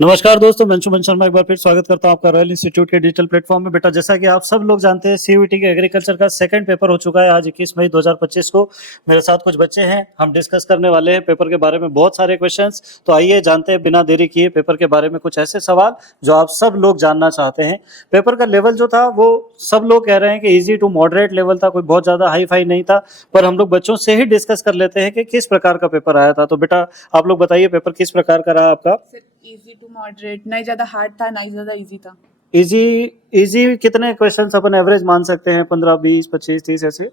नमस्कार दोस्तों, मैं शुभम शर्मा एक बार फिर स्वागत करता हूं आपका रॉयल इंस्टीट्यूट के डिजिटल प्लेटफॉर्म में। बेटा, जैसा कि आप सब लोग जानते हैं, सीयूईटी के एग्रीकल्चर का सेकंड पेपर हो चुका है आज 21 मई 2025 को। मेरे साथ कुछ बच्चे हैं, हम डिस्कस करने वाले हैं पेपर के बारे में बहुत सारे क्वेश्चंस। तो आइए जानते हैं बिना देरी किए पेपर के बारे में कुछ ऐसे सवाल जो आप सब लोग जानना चाहते हैं। पेपर का लेवल जो था वो सब लोग कह रहे हैं कि ईजी टू मॉडरेट लेवल था, कोई बहुत ज्यादा हाई फाई नहीं था। पर हम लोग बच्चों से ही डिस्कस कर लेते हैं कि किस प्रकार का पेपर आया था। तो बेटा आप लोग बताइए, पेपर किस प्रकार का रहा आपका? इजी टू मॉडरेट, नहीं ज्यादा हार्ड था ना ही ज्यादा इजी था। इजी इजी कितने क्वेश्चंस अपन एवरेज मान सकते हैं? 15, 20, 25, 30 ऐसे?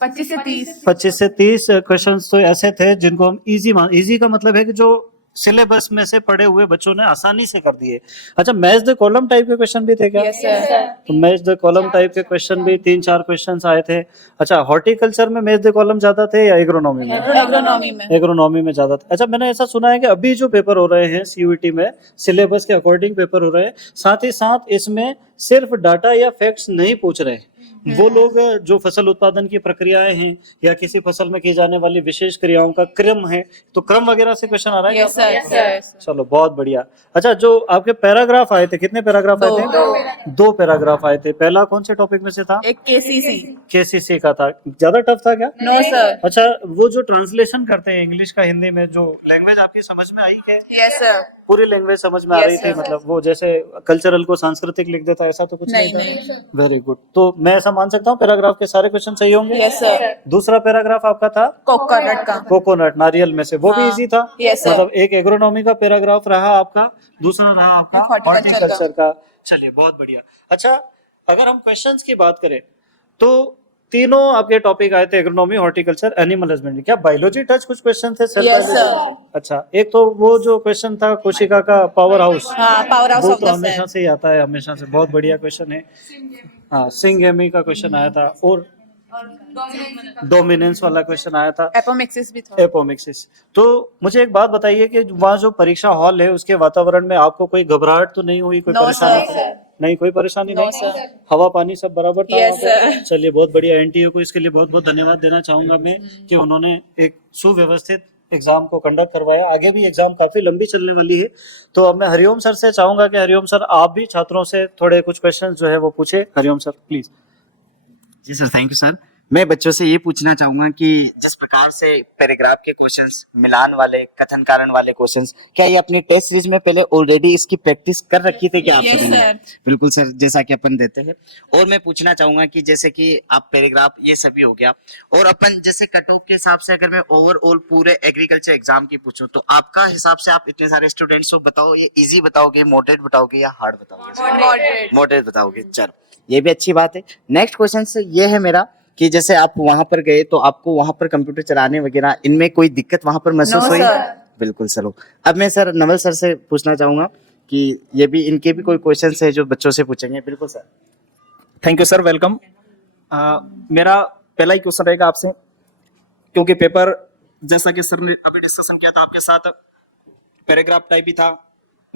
25 से 30। 25 से 30 क्वेश्चंस तो ऐसे थे जिनको हम इजी का मतलब है कि जो सिलेबस में से पढ़े हुए बच्चों ने आसानी से कर दिए। अच्छा, मैच द कॉलम टाइप के क्वेश्चन भी थे क्या? Yes sir. तो मैच द कॉलम टाइप के क्वेश्चन भी 3-4 क्वेश्चंस आए थे। अच्छा, हॉर्टिकल्चर में मैच द कॉलम ज्यादा थे या एग्रोनॉमी में? एग्रोनॉमी में। एग्रोनॉमी में ज्यादा था। अच्छा, मैंने ऐसा सुना है कि अभी जो पेपर हो रहे हैं सीयूईटी में, सिलेबस के अकॉर्डिंग पेपर हो रहे हैं, साथ ही साथ इसमें सिर्फ डाटा या फैक्ट्स नहीं पूछ रहे हैं। वो लोग जो फसल उत्पादन की प्रक्रियाएं हैं या किसी फसल में की जाने वाली विशेष क्रियाओं का क्रम है, तो क्रम वगैरह से क्वेश्चन आ रहा है? Yes sir, yes sir. चलो बहुत बढ़िया। अच्छा, जो आपके पैराग्राफ आए थे, कितने पैराग्राफ आए थे? 2 पैराग्राफ आए थे। पहला कौन से टॉपिक में से था? एक केसीसी। केसीसी का था। ज्यादा टफ था क्या? No sir. अच्छा, वो जो ट्रांसलेशन करते हैं इंग्लिश का हिंदी में, जो लैंग्वेज आपकी समझ में आई क्या? Yes sir. पूरी लैंग्वेज समझ में आ Yes, रही थी? sir. मतलब वो जैसे कल्चरल को सांस्कृतिक लिख देता, ऐसा तो कुछ नहीं नहीं, था? Very good. तो मैं ऐसा मान सकता हूँ पैराग्राफ के सारे क्वेश्चन सही होंगे? Yes sir. दूसरा पैराग्राफ आपका था कोकोनट का। कोकोनट, नारियल में से, वो भी हाँ। इजी था? Yes, sir. मतलब एक एग्रोनॉमी का पैराग्राफ रहा आपका, दूसरा रहा आपका एक horticulture हॉर्टिकल्चर का। चलिए बहुत बढ़िया। अच्छा, अगर हम क्वेश्चंस की बात करें तो तीनों आपके टॉपिक आए थे, एग्रोनॉमी, हॉर्टिकल्चर, एनिमल हस्बेंड्री। क्या बायोलॉजी टच कुछ क्वेश्चन थे? Yes, sir. अच्छा, एक तो वो जो क्वेश्चन था कोशिका का पावर हाउस, हाँ, पावर हाउस वो ऑफ तो द हमेशा सेल। से ही आता है, हमेशा से। बहुत बढ़िया क्वेश्चन है। हाँ, सिंगेमी का क्वेश्चन आया था और डोमिनेंस वाला क्वेश्चन आया था, एपोमिक्सिस भी था। एपोमिक्सिस। तो मुझे एक बात बताइए कि वहाँ जो परीक्षा हॉल है उसके वातावरण में आपको कोई घबराहट तो नहीं हुई? कोई No, परेशानी sir. तो नहीं? कोई परेशानी No, नहीं? sir. हवा पानी सब बराबर था Yes, वहाँ पे? sir. चलिए बहुत बढ़िया। एनटीओ को इसके लिए बहुत बहुत धन्यवाद देना चाहूंगा मैं कि उन्होंने एक सुव्यवस्थित एग्जाम को कंडक्ट करवाया। आगे भी एग्जाम काफी लंबी चलने वाली है। तो अब मैं हरिओम सर से चाहूंगा कि हरिओम सर आप भी छात्रों से थोड़े कुछ क्वेश्चन जो है वो पूछे। Hari Om sir please. जी सर, थैंक यू सर। मैं बच्चों से ये पूछना चाहूंगा कि जिस प्रकार से पैराग्राफ के क्वेश्चंस, मिलान वाले, कथन कारण वाले क्वेश्चंस, क्या ये अपनी टेस्ट सीरीज में पहले ऑलरेडी इसकी प्रैक्टिस कर रखी थी क्या आप Yes, सभी ने? sir. बिल्कुल सर, जैसा कि अपन देते हैं। और मैं पूछना चाहूंगा कि जैसे कि आप पैराग्राफ ये सभी हो गया, और अपन जैसे कट ऑफ के हिसाब से अगर मैं ओवरऑल पूरे एग्रीकल्चर एग्जाम की पूछूं, तो आपका हिसाब से आप इतने सारे स्टूडेंट्स को बताओ, ये इजी बताओगे, मॉडरेट बताओगे या हार्ड बताओगे? मॉडरेट। मॉडरेट बताओगे। चलो, ये भी अच्छी बात है। नेक्स्ट क्वेश्चन से ये है मेरा कि जैसे आप वहां पर गए तो आपको वहां पर कंप्यूटर चलाने वगैरह इनमें कोई दिक्कत वहां पर महसूस No, हुई? sir. बिल्कुल सर। अब मैं सर नवल सर से पूछना चाहूंगा कि ये भी इनके भी कोई क्वेश्चन है जो बच्चों से पूछेंगे। बिल्कुल sir. Thank you sir, welcome. मेरा पहला ही क्वेश्चन रहेगा आपसे, क्योंकि पेपर जैसा कि सर ने अभी डिस्कशन किया था आपके साथ, पैराग्राफ टाइप भी था,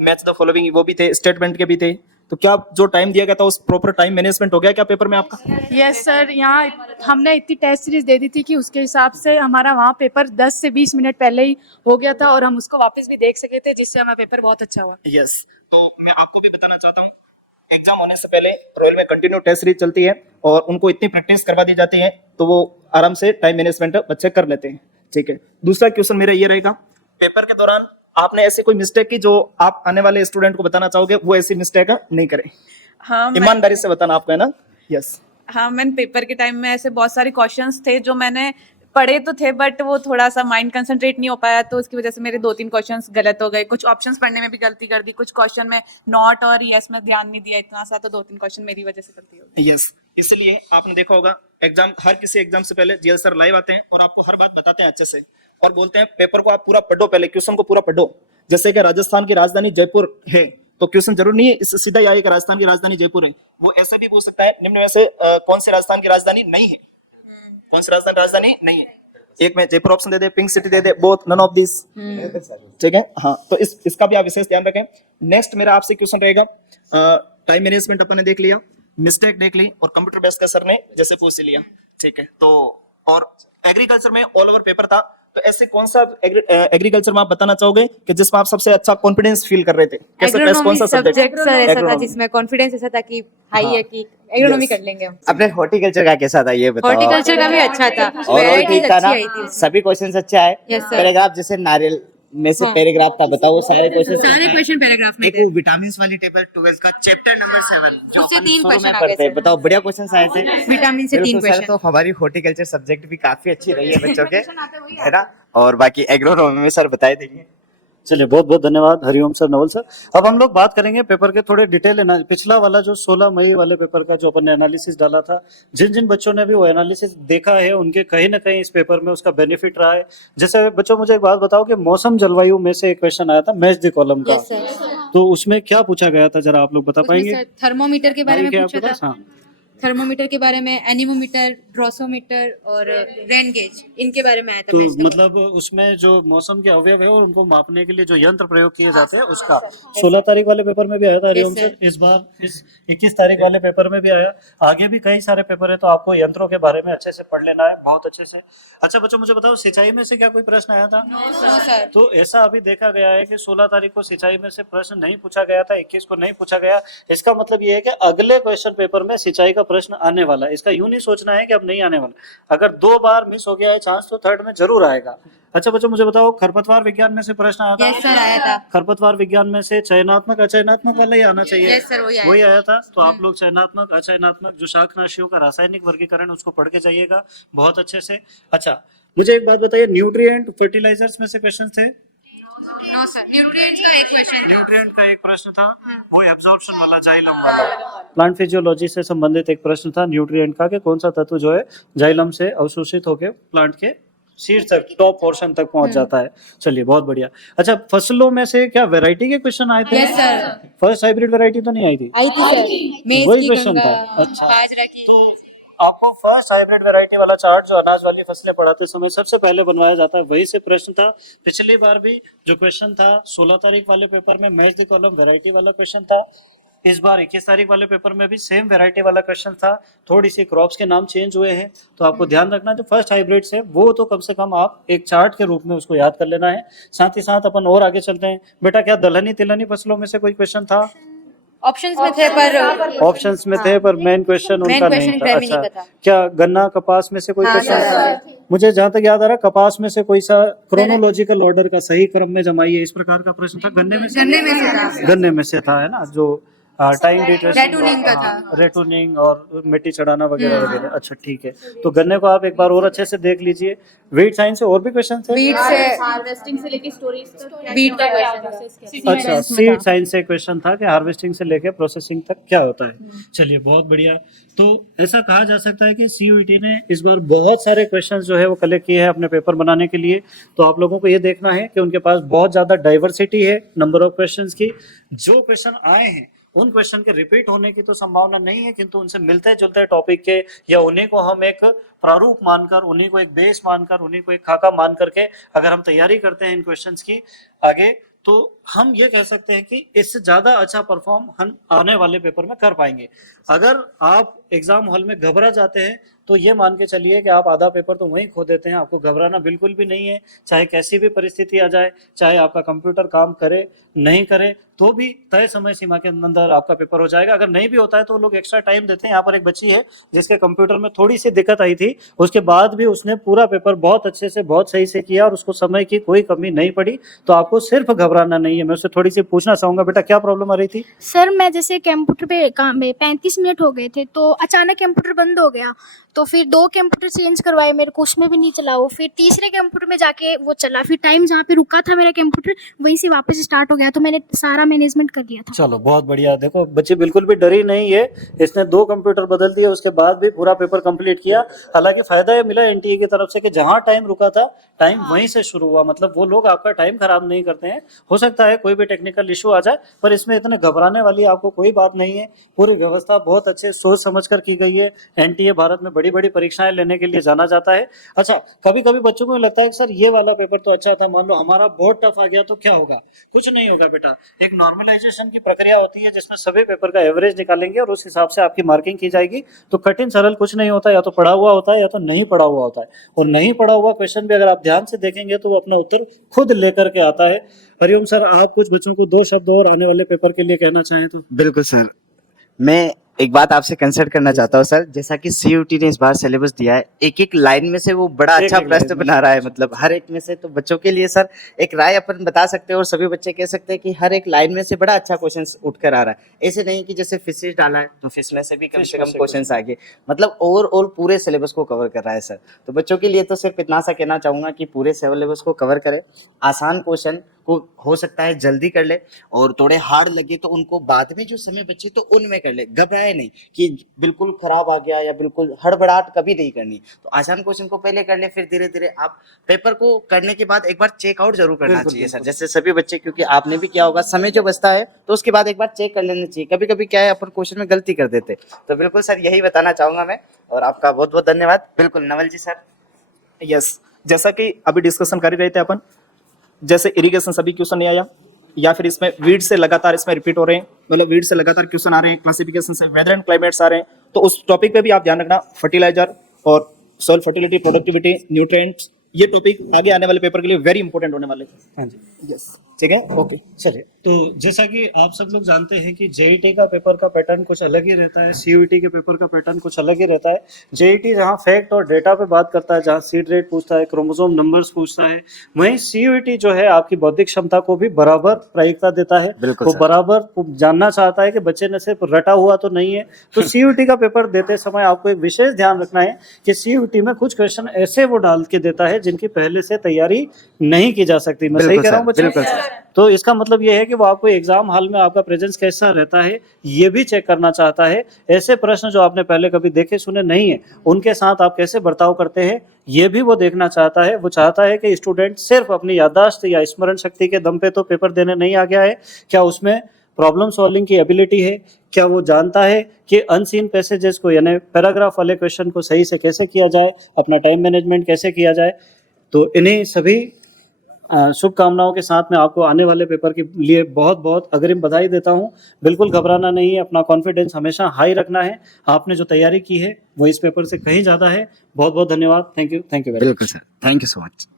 मैच द फॉलोइंग वो भी थे, स्टेटमेंट के भी थे। तो क्या जो टाइम दिया गया था उस प्रॉपर टाइम मैनेजमेंट हो गया क्या पेपर में आपका? यस सर, यहाँ हमने इतनी टेस्ट सीरीज दे दी थी कि उसके हिसाब से हमारा वहाँ पेपर 10 से 20 मिनट पहले ही हो गया था और हम उसको वापस भी देख सके थे, जिससे हमारा पेपर बहुत अच्छा हुआ। यस। तो मैं आपको भी बताना चाहता हूँ, एग्जाम होने से पहले रॉयल में कंटिन्यू टेस्ट सीरीज चलती है और उनको इतनी प्रैक्टिस करवा दी जाती है तो वो आराम से टाइम मैनेजमेंट बच्चे कर लेते हैं। ठीक है। दूसरा क्वेश्चन मेरा ये रहेगा, पेपर के दौरान आपने ऐसी कोई मिस्टेक की जो आप आने वाले स्टूडेंट को बताना चाहोगे वो ऐसी मिस्टेक नहीं करें? हाँ, ईमानदारी से बताना आपको है ना? यस। हाँ, मैंने पेपर के टाइम में ऐसे बहुत सारे क्वेश्चंस थे जो मैंने पढ़े तो थे, बट वो थोड़ा सा माइंड कंसंट्रेट नहीं हो पाया, तो उसकी वजह से मेरे 2-3 क्वेश्चंस गलत हो गए। कुछ ऑप्शंस पढ़ने में भी गलती कर दी, कुछ क्वेश्चन में नॉट और यस में ध्यान नहीं दिया इतना सा, तो 2-3 क्वेश्चन मेरी वजह से गलती हो गई। यस। इसलिए आपने देखा होगा एग्जाम, हर किसी एग्जाम से पहले जीएल सर लाइव आते हैं और आपको हर बात बताते हैं अच्छे से, और बोलते हैं पेपर को आप पूरा पढ़ो, पहले क्वेश्चन को पूरा पढ़ो। जैसे कि राजस्थान की राजधानी जयपुर है, तो क्वेश्चन जरूर नहीं है इस सीधा ही आएगा राजस्थान की राजधानी जयपुर है। वो ऐसे भी पूछ सकता है, निम्न में से कौन सी राजस्थान की राजधानी नहीं है? कौन सी राजधानी नहीं है? एक में जयपुर ऑप्शन दे दे, पिंक सिटी दे दे, बोथ, नन ऑफ दिस। ठीक है। हाँ, तो इसका भी आप विशेष ध्यान रखें। नेक्स्ट मेरा आपसे क्वेश्चन रहेगा, टाइम मैनेजमेंट अपन ने देख लिया, मिस्टेक देख ली, और कंप्यूटर बेस का सर ने जैसे पूछ लिया। ठीक है। तो और एग्रीकल्चर में ऑल ओवर पेपर था, तो ऐसे कौन सा एग्रीकल्चर में आप बताना चाहोगे कि जिसमें आप सबसे अच्छा कॉन्फिडेंस फील कर रहे थे? कैसे कौन एग्रोनॉमी सा सब्जेक्ट सब्जेक्ट? सर ऐसा था एग्रोनॉमी। जिसमें कॉन्फिडेंस ऐसा था कि हाई हाँ। है कि एग्रोनॉमी Yes. कर लेंगे हम। अपने हॉर्टिकल्चर का कैसा था ये बताओ। हॉर्टिकल्चर का भी अच्छा था, और वेराइटीज ठीक था अच्छी ना, आई थी उसमें। सभी क्वेश्चंस अच्छे आए। Yes, sir. पैराग्राफ जैसे नारियल में से हाँ। पैराग्राफ था, बताओ वो सारे क्वेश्चन। सारे क्वेश्चन पैराग्राफ में एक थे। वो विटामिन्स वाली टेबल 12 का चैप्टर नंबर 7 जो उससे अपन 3 शुरू में क्वेश्चन आ पढ़ते गए हैं। बताओ बढ़िया क्वेश्चन आए थे। विटामिन से 3 बिल्कुल सर, क्वेश्चन। तो हमारी हॉर्टिकल्चर सब्जेक्ट भी काफी अच्छी रही है बच्चों के, है ना। और बाकी एग्रोनॉमी में सर बताए देंगे। चलिए बहुत बहुत धन्यवाद हरिओम सर, नवल सर। अब हम लोग बात करेंगे पेपर के थोड़े डिटेल। पिछला वाला जो 16 मई वाले पेपर का जो अपन ने एनालिसिस डाला था, जिन जिन बच्चों ने भी वो एनालिसिस देखा है उनके कहीं ना कहीं इस पेपर में उसका बेनिफिट रहा है। जैसे बच्चों मुझे एक बात बताओ कि मौसम जलवायु में से एक क्वेश्चन आया था, मैच द कॉलम का, यस सर। तो उसमें क्या पूछा गया था जरा आप लोग बता उसमें पाएंगे? सर थर्मोमीटर के बारे में माइक है पूछा आपके पास? था। हाँ। थर्मोमीटर के बारे में, एनीमोमीटर, ड्रोसोमीटर और रेन गेज, इनके बारे में आया था। तो मैच का। मतलब उसमें जो मौसम के अवयव है और उनको मापने के लिए जो यंत्र प्रयोग किए जाते हैं उसका 16 तारीख वाले पेपर में भी आया था हरिओम Yes, सर। इस बार इस 21 तारीख वाले पेपर में भी आया। आगे भी कई सारे पेपर है, तो आपको यंत्रों के बारे में अच्छे से पढ़ लेना है, बहुत अच्छे से। अच्छा बच्चों मुझे बताओ, सिंचाई में से क्या कोई प्रश्न आया था? No sir. तो ऐसा अभी देखा गया है कि 16 तारीख को सिंचाई में से प्रश्न नहीं पूछा गया था, 21 को नहीं पूछा गया। इसका मतलब ये है कि अगले क्वेश्चन पेपर में सिंचाई का प्रश्न आने वाला है। इसका यूं नहीं सोचना है कि अब नहीं आने वाला। अगर 2 बार मिस हो गया है चांस, तो थर्ड में जरूर आएगा। अच्छा बच्चों मुझे बताओ, खरपतवार विज्ञान में से प्रश्न आया था? यस सर, आया था। खरपतवार विज्ञान में से चयनात्मक अचयनात्मक वाला ही आना चाहिए। Yes, sir, वही वही आया आया था। तो आप लोग चयनात्मक अचयनात्मक जो शाकनाशियों का रासायनिक वर्गीकरण उसको पढ़ के जाइएगा बहुत अच्छे से। अच्छा मुझे एक बात बताइए, न्यूट्रिएंट फर्टिलाइजर्स में से क्वेश्चन थे? नो सर, न्यूट्रिएंट्स का एक क्वेश्चन था। न्यूट्रिएंट का एक प्रश्न था, वो एब्जॉर्प्शन वाला जाइलम वाला। प्लांट फिजियोलॉजी से संबंधित एक प्रश्न था न्यूट्रिएंट का, कि कौन सा तत्व जो है जाइलम से अवशोषित होकर प्लांट के सीड तक, टॉप पोर्शन तक पहुंच जाता है। चलिए बहुत बढ़िया। अच्छा फसलों में से क्या वैरायटी के क्वेश्चन आए थे? Yes sir. First hybrid variety तो नहीं आई थी? आई थी सर, मेज वही की, क्वेश्चन गंगा, था। अच्छा। बाजरा की। तो आपको फर्स्ट हाइब्रिड वैरायटी वाला चार्ट जो अनाज वाली फसलें पढ़ाते समय सबसे पहले बनवाया जाता है, वही से प्रश्न था। पिछली बार भी जो क्वेश्चन था 16 तारीख वाले पेपर में मैच द कॉलम वैरायटी वाला क्वेश्चन था। इस बार 21 तारीख वाले पेपर में भी सेम वैरायटी वाला क्वेश्चन था। थोड़ी सी क्रॉप्स के नाम चेंज हुए हैं, तो आपको ध्यान रखना जो फर्स्ट हाइब्रिड है वो तो कम से कम आप एक चार्ट के रूप में उसको याद कर लेना है। साथ ही साथ अपन और आगे चलते हैं। बेटा क्या दलहनी तिलहनी फसलों में से कोई क्वेश्चन था? ऑप्शंस में थे पर ऑप्शंस में थे पर मेन क्वेश्चन उनका नहीं question था। clearly अच्छा नहीं पता। क्या गन्ना कपास में से कोई हाँ, क्वेश्चन सर। था? मुझे जहां तक याद आ रहा है कपास में से कोई सा क्रोनोलॉजिकल ऑर्डर का सही क्रम में जमाइए, इस प्रकार का प्रश्न था। गन्ने में से था। गन्ने में से था, है ना, जो टाइम रेटूनिंग का था। रेटूनिंग और मिट्टी चढ़ाना वगैरह वगैरह। अच्छा ठीक है, तो गन्ने को आप एक बार और अच्छे से देख लीजिए। वेट साइंस से और भी क्वेश्चन थे? बीट से हार्वेस्टिंग से लेके स्टोरेज तक बीट का क्वेश्चन। अच्छा सीड साइंस से क्वेश्चन था कि हार्वेस्टिंग से लेके प्रोसेसिंग तक क्या होता है। चलिए बहुत बढ़िया। तो ऐसा कहा जा सकता है कि सीयूईटी ने इस बार बहुत सारे क्वेश्चंस जो है वो कलेक्ट किए हैं अपने पेपर बनाने के लिए। तो आप लोगों को ये देखना है कि उनके पास बहुत ज्यादा डाइवर्सिटी है नंबर ऑफ क्वेश्चंस की। जो क्वेश्चन आए हैं उन क्वेश्चन के रिपीट होने की तो संभावना नहीं है, किंतु उनसे मिलते जुलते टॉपिक के या उन्हीं को हम एक प्रारूप मानकर, उन्हीं को एक बेस मानकर, उन्हीं को एक खाका मान करके अगर हम तैयारी करते हैं इन क्वेश्चंस की आगे, तो हम ये कह सकते हैं कि इससे ज्यादा अच्छा परफॉर्म हम आने वाले पेपर में कर पाएंगे। अगर आप एग्जाम हॉल में घबरा जाते हैं तो ये मान के चलिए कि आप आधा पेपर तो वहीं खो देते हैं। आपको घबराना बिल्कुल भी नहीं है, चाहे कैसी भी परिस्थिति आ जाए, चाहे आपका कंप्यूटर काम करे नहीं करे, तो भी तय समय सीमा के अंदर आपका पेपर हो जाएगा। अगर नहीं भी होता है तो लोग एक्स्ट्रा टाइम देते हैं। यहाँ पर एक बच्ची है जिसके कंप्यूटर में थोड़ी सी दिक्कत आई थी, उसके बाद भी उसने पूरा पेपर बहुत अच्छे से बहुत सही से किया और उसको समय की कोई कमी नहीं पड़ी। तो आपको सिर्फ घबराना नहीं है। मैं उससे थोड़ी सी पूछना चाहूंगा, बेटा क्या प्रॉब्लम आ रही थी? सर मैं जैसे कंप्यूटर पे काम में 35 मिनट हो गए थे, तो अचानक कंप्यूटर बंद हो गया, तो फिर 2 कंप्यूटर चेंज करवाए मेरे को, उसमें भी नहीं चला वो। फिर तीसरे कंप्यूटर में जाके वो चला, फिर टाइम जहाँ पे रुका था मेरा कंप्यूटर वहीं से वापस स्टार्ट हो गया, तो मैंने सारा मैनेजमेंट कर लिया था। चलो बहुत बढ़िया। देखो बच्ची बिल्कुल भी डरी नहीं है, इसने 2 कंप्यूटर बदल दिए, उसके बाद भी पूरा पेपर कंप्लीट किया। हालांकि फायदा ये मिला एनटीए की तरफ से कि जहां टाइम रुका था टाइम वहीं से शुरू हुआ, मतलब वो लोग आपका टाइम खराब नहीं करते हैं। हो सकता है कोई भी टेक्निकल इशू आ जाए, पर इसमें इतने घबराने वाली आपको कोई बात नहीं है। पूरी व्यवस्था बहुत अच्छे सोच समझ कर की गई है। एनटीए भारत में बड़ी बड़ी परीक्षाएं लेने के लिए जाना जाता है। अच्छा, कभी कभी बच्चों को लगता है कि सर ये वाला पेपर तो अच्छा था, मान लो हमारा बहुत टफ आ गया तो क्या होगा? कुछ नहीं होगा बेटा, एक नॉर्मलाइजेशन की प्रक्रिया होती है जिसमें सभी पेपर का एवरेज निकालेंगे और उस हिसाब से आपकी मार्किंग की जाएगी। तो कठिन सरल कुछ नहीं होता, या तो पढ़ा हुआ होता है या तो नहीं पढ़ा हुआ होता है। और नहीं पढ़ा हुआ क्वेश्चन भी अगर आप ध्यान से देखेंगे तो वो अपना उत्तर खुद लेकर के आता है। हरिओम सर, आप कुछ बच्चों को 2 शब्द और आने वाले पेपर के लिए कहना चाहें तो? बिल्कुल सर, मैं एक बात आपसे कंसल्ट करना चाहता हूँ सर, जैसा कि सीयूटी ने इस बार सिलेबस दिया है, एक एक लाइन में से वो बड़ा अच्छा एक प्रश्न लाइन में। बना रहा है, मतलब हर एक में से। तो बच्चों के लिए सर एक राय अपन बता सकते हैं और सभी बच्चे कह सकते हैं कि हर एक लाइन में से बड़ा अच्छा क्वेश्चन उठ कर आ रहा है। ऐसे नहीं कि जैसे फिशेज डाला है तो फिश में से भी कम फिश से में कम से क्वेश्चन आ गए, मतलब ओवरऑल पूरे सिलेबस को कवर कर रहा है सर। तो बच्चों के लिए तो सिर्फ इतना सा कहना चाहूंगा कि पूरे सिलेबस को कवर करें, आसान क्वेश्चन को हो सकता है जल्दी कर ले, और थोड़े हार्ड लगे तो उनको बाद में जो समय बचे तो उनमें कर ले। घबराए नहीं कि बिल्कुल खराब आ गया या बिल्कुल हड़बड़ाहट कभी नहीं करनी। तो आसान क्वेश्चन को पहले कर ले, फिर धीरे धीरे आप पेपर को करने के बाद एक बार चेकआउट जरूर करना बिल्कुल, चाहिए सर, बिल्कुल। जैसे सभी बच्चे, क्योंकि आपने भी किया होगा, समय जो बचता है तो उसके बाद एक बार चेक कर लेना चाहिए। कभी कभी क्या है, अपन क्वेश्चन में गलती कर देते। तो बिल्कुल सर यही बताना चाहूंगा मैं, और आपका बहुत बहुत धन्यवाद। बिल्कुल नवल जी सर। यस, जैसा कि अभी डिस्कशन कर ही रहे थे अपन, जैसे इरिगेशन सभी क्वेश्चन नहीं आया, या फिर इसमें वीड से लगातार इसमें रिपीट हो रहे हैं, मतलब वीड से लगातार क्वेश्चन आ रहे हैं, क्लासिफिकेशन से वेदर एंड क्लाइमेट्स आ रहे हैं। तो उस टॉपिक पे भी आप ध्यान रखना, फर्टिलाइजर और सॉइल फर्टिलिटी, प्रोडक्टिविटी, न्यूट्रिएंट्स, ये टॉपिक आगे आने वाले पेपर के लिए वेरी इंपॉर्टेंट होने वाले हैं। हाँ जी, यस, ठीक है, ओके। चलिए। तो जैसा कि आप सब लोग जानते हैं कि जेईटी का पेपर का पैटर्न कुछ अलग ही रहता है, सीयूईटी के पेपर का पैटर्न कुछ अलग ही रहता है। जेईटी जहां फैक्ट और डेटा पे बात करता है, जहां सीड रेट पूछता है, क्रोमोसोम नंबर्स पूछता है, वहीं सीयूईटी जो है आपकी बौद्धिक क्षमता को भी बराबर प्रायिकता देता है। बिल्कुल वो सर। बराबर जानना चाहता है कि बच्चे ने सिर्फ रटा हुआ तो नहीं है। तो सीयूईटी का पेपर देते समय आपको एक विशेष ध्यान रखना है कि सीयूईटी में कुछ क्वेश्चन ऐसे वो डाल के देता है जिनकी पहले से तैयारी नहीं की जा सकती। मैं सही बिल्कुल कह रहा सर, हूँ बच्चों? बिल्कुल सर। तो इसका मतलब ये है कि वो आपको एग्जाम हॉल में आपका प्रेजेंस कैसा रहता है ये भी चेक करना चाहता है। ऐसे प्रश्न जो आपने पहले कभी देखे सुने नहीं है, उनके साथ आप कैसे बर्ताव करते हैं ये भी वो देखना चाहता है। वो चाहता है कि स्टूडेंट सिर्फ अपनी याददाश्त या स्मरण शक्ति के दम पे तो पेपर देने नहीं आ गया है, क्या उसमें प्रॉब्लम सॉल्विंग की एबिलिटी है, क्या वो जानता है कि अनसीन पैसेजेस को यानी पैराग्राफ वाले क्वेश्चन को सही से कैसे किया जाए, अपना टाइम मैनेजमेंट कैसे किया जाए। तो इन्हीं सभी शुभकामनाओं के साथ में आपको आने वाले पेपर के लिए बहुत बहुत अग्रिम बधाई देता हूं। बिल्कुल घबराना नहीं है, अपना कॉन्फिडेंस हमेशा हाई रखना है। आपने जो तैयारी की है वो इस पेपर से कहीं ज़्यादा है। बहुत बहुत धन्यवाद। Thank you very much. बिल्कुल sir, thank you so much.